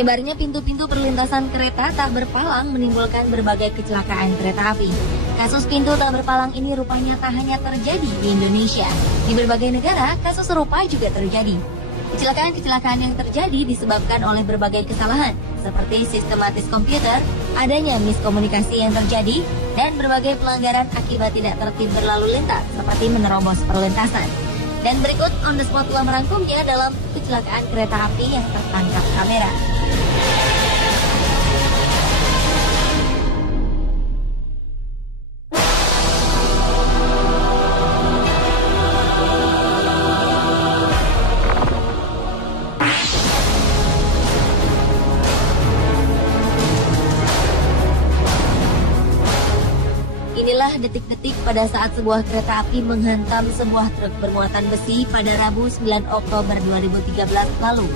Menyebarnya pintu-pintu perlintasan kereta tak berpalang menimbulkan berbagai kecelakaan kereta api. Kasus pintu tak berpalang ini rupanya tak hanya terjadi di Indonesia. Di berbagai negara, kasus serupa juga terjadi. Kecelakaan-kecelakaan yang terjadi disebabkan oleh berbagai kesalahan, seperti sistematis komputer, adanya miskomunikasi yang terjadi, dan berbagai pelanggaran akibat tidak tertib berlalu lintas, seperti menerobos perlintasan. Dan berikut on the spot telah merangkumnya dalam kecelakaan kereta api yang tertangkap kamera. Inilah detik-detik pada saat sebuah kereta api menghantam sebuah truk bermuatan besi pada Rabu 9 Oktober 2013 lalu.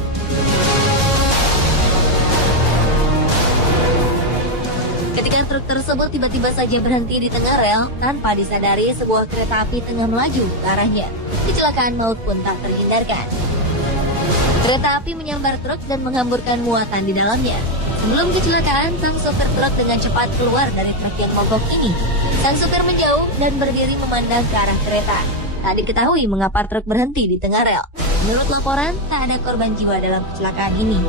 Ketika truk tersebut tiba-tiba saja berhenti di tengah rel tanpa disadari sebuah kereta api tengah melaju ke arahnya. Kecelakaan maut pun tak terhindarkan. Kereta api menyambar truk dan menghamburkan muatan di dalamnya. Sebelum kecelakaan, sang sopir truk dengan cepat keluar dari truk yang mogok ini. Sang sopir menjauh dan berdiri memandang ke arah kereta. Tak diketahui mengapa truk berhenti di tengah rel. Menurut laporan, tak ada korban jiwa dalam kecelakaan ini.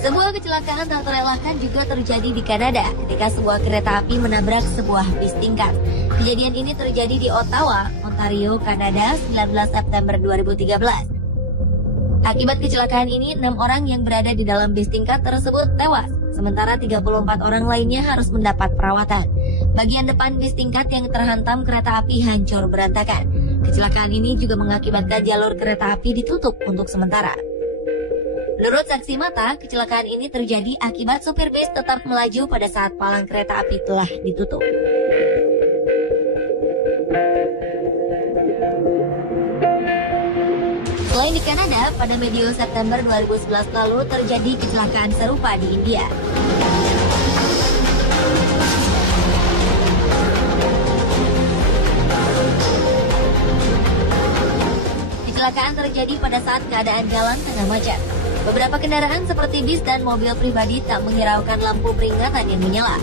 Sebuah kecelakaan tak terelakkan juga terjadi di Kanada ketika sebuah kereta api menabrak sebuah bis tingkat. Kejadian ini terjadi di Ottawa, Ontario, Kanada, 19 September 2013. Akibat kecelakaan ini, 6 orang yang berada di dalam bis tingkat tersebut tewas, sementara 34 orang lainnya harus mendapat perawatan. Bagian depan bis tingkat yang terhantam kereta api hancur berantakan. Kecelakaan ini juga mengakibatkan jalur kereta api ditutup untuk sementara. Menurut saksi mata, kecelakaan ini terjadi akibat supir bis tetap melaju pada saat palang kereta api telah ditutup. Selain di Kanada, pada medio September 2011 lalu terjadi kecelakaan serupa di India. Kecelakaan terjadi pada saat keadaan jalan tengah macet. Beberapa kendaraan seperti bis dan mobil pribadi tak menghiraukan lampu peringatan yang menyala.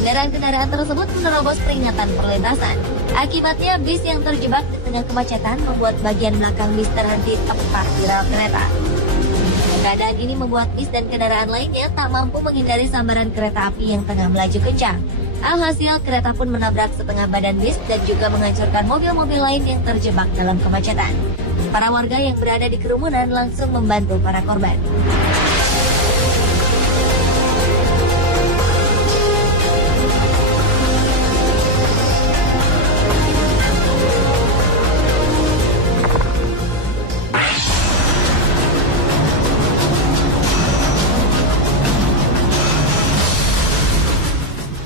Kendaraan-kendaraan tersebut menerobos peringatan perlintasan. Akibatnya bis yang terjebak di tengah kemacetan membuat bagian belakang bis terhenti tepat di rel kereta. Keadaan ini membuat bis dan kendaraan lainnya tak mampu menghindari sambaran kereta api yang tengah melaju kencang. Alhasil kereta pun menabrak setengah badan bis dan juga menghancurkan mobil-mobil lain yang terjebak dalam kemacetan. Para warga yang berada di kerumunan langsung membantu para korban.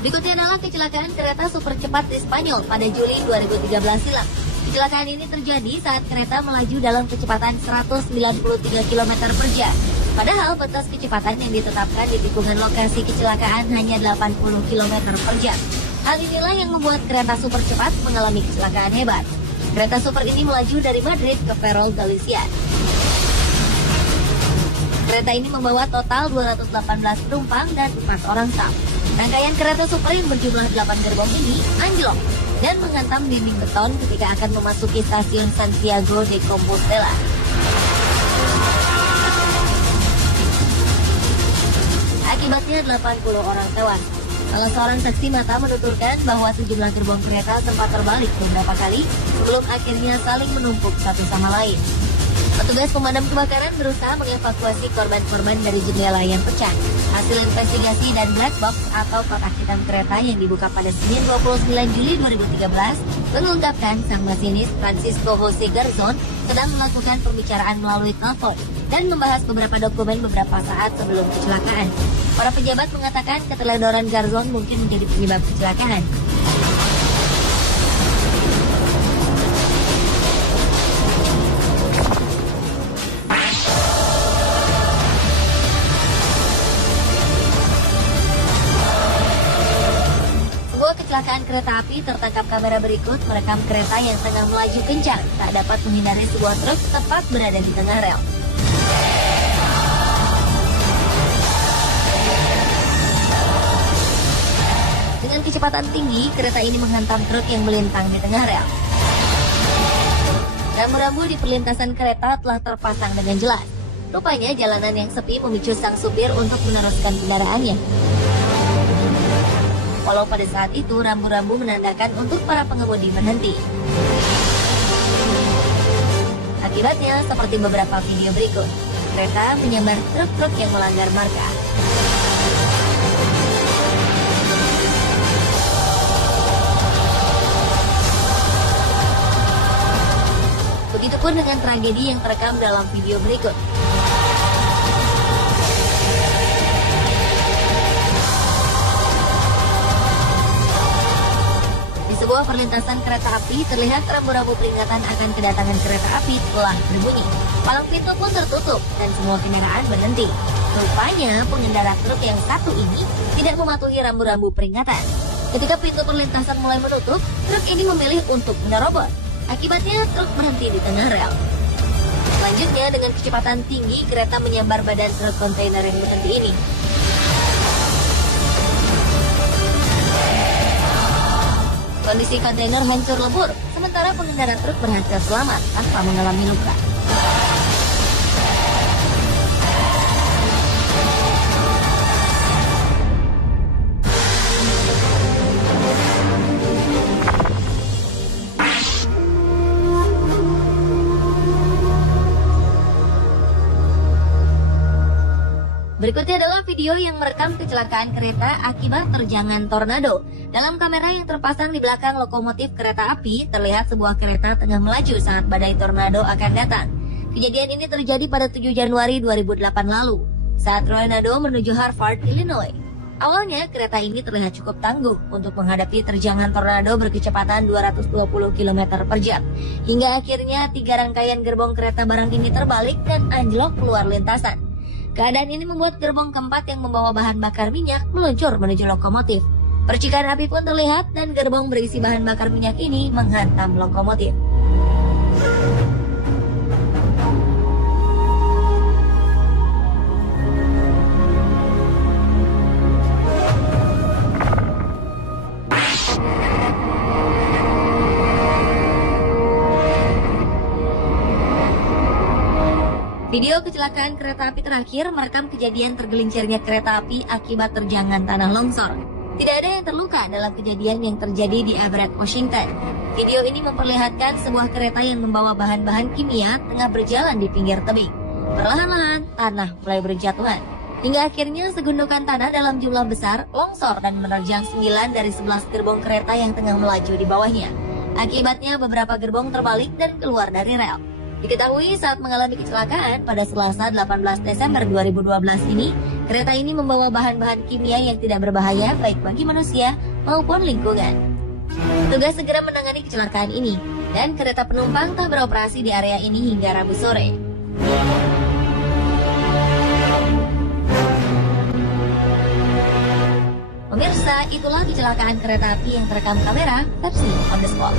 Berikutnya adalah kecelakaan kereta super cepat di Spanyol pada Juli 2013 silam. Kecelakaan ini terjadi saat kereta melaju dalam kecepatan 193 km per jam. Padahal batas kecepatan yang ditetapkan di tikungan lokasi kecelakaan hanya 80 km per jam. Hal inilah yang membuat kereta super cepat mengalami kecelakaan hebat. Kereta super ini melaju dari Madrid ke Ferrol, Galicia. Kereta ini membawa total 218 penumpang dan 4 orang staf. Rangkaian kereta super yang berjumlah 8 gerbong ini anjlok dan menghantam dinding beton ketika akan memasuki stasiun Santiago de Compostela. Akibatnya 80 orang tewas. Salah seorang saksi mata menuturkan bahwa sejumlah gerbong kereta sempat terbalik beberapa kali sebelum akhirnya saling menumpuk satu sama lain. Petugas pemadam kebakaran berusaha mengevakuasi korban-korban dari jendela yang pecah. Hasil investigasi dan black box atau kotak hitam kereta yang dibuka pada Senin 29 Juli 2013 mengungkapkan sang masinis Francisco Jose Garzon sedang melakukan pembicaraan melalui telepon dan membahas beberapa dokumen beberapa saat sebelum kecelakaan. Para pejabat mengatakan keteledoran Garzon mungkin menjadi penyebab kecelakaan. kecelakaan kereta api tertangkap kamera berikut merekam kereta yang tengah melaju kencang tak dapat menghindari sebuah truk tepat berada di tengah rel. Dengan kecepatan tinggi, kereta ini menghantam truk yang melintang di tengah rel. Rambu-rambu di perlintasan kereta telah terpasang dengan jelas. Rupanya jalanan yang sepi memicu sang supir untuk meneruskan kendaraannya. Walau pada saat itu rambu-rambu menandakan untuk para pengemudi berhenti. Akibatnya seperti beberapa video berikut, kereta menyambar truk-truk yang melanggar marka. Begitupun dengan tragedi yang terekam dalam video berikut. Di sebuah perlintasan kereta api, terlihat rambu-rambu peringatan akan kedatangan kereta api telah berbunyi. Palang pintu pun tertutup dan semua kendaraan berhenti. Rupanya pengendara truk yang satu ini tidak mematuhi rambu-rambu peringatan. Ketika pintu perlintasan mulai menutup, truk ini memilih untuk menerobos. Akibatnya truk berhenti di tengah rel. Selanjutnya dengan kecepatan tinggi kereta menyambar badan truk kontainer yang berhenti ini. Kondisi kontainer hancur lebur, sementara pengendara truk berhasil selamat tanpa mengalami luka. Berikutnya adalah video yang merekam kecelakaan kereta akibat terjangan tornado. Dalam kamera yang terpasang di belakang lokomotif kereta api, terlihat sebuah kereta tengah melaju saat badai tornado akan datang. Kejadian ini terjadi pada 7 Januari 2008 lalu, saat tornado menuju Hartford, Illinois. Awalnya, kereta ini terlihat cukup tangguh untuk menghadapi terjangan tornado berkecepatan 220 km per jam. Hingga akhirnya 3 rangkaian gerbong kereta barang ini terbalik dan anjlok keluar lintasan. Keadaan ini membuat gerbong keempat yang membawa bahan bakar minyak meluncur menuju lokomotif. Percikan api pun terlihat dan gerbong berisi bahan bakar minyak ini menghantam lokomotif. Video kecelakaan kereta api terakhir merekam kejadian tergelincirnya kereta api akibat terjangan tanah longsor. Tidak ada yang terluka dalam kejadian yang terjadi di Everett, Washington. Video ini memperlihatkan sebuah kereta yang membawa bahan-bahan kimia tengah berjalan di pinggir tebing. Perlahan-lahan, tanah mulai berjatuhan. Hingga akhirnya segundukan tanah dalam jumlah besar longsor dan menerjang 9 dari 11 gerbong kereta yang tengah melaju di bawahnya. Akibatnya beberapa gerbong terbalik dan keluar dari rel. Diketahui saat mengalami kecelakaan pada Selasa 18 Desember 2012 ini, kereta ini membawa bahan-bahan kimia yang tidak berbahaya baik bagi manusia maupun lingkungan. Tugas segera menangani kecelakaan ini, dan kereta penumpang tak beroperasi di area ini hingga Rabu sore. Pemirsa, itulah kecelakaan kereta api yang terekam kamera versi on the spot.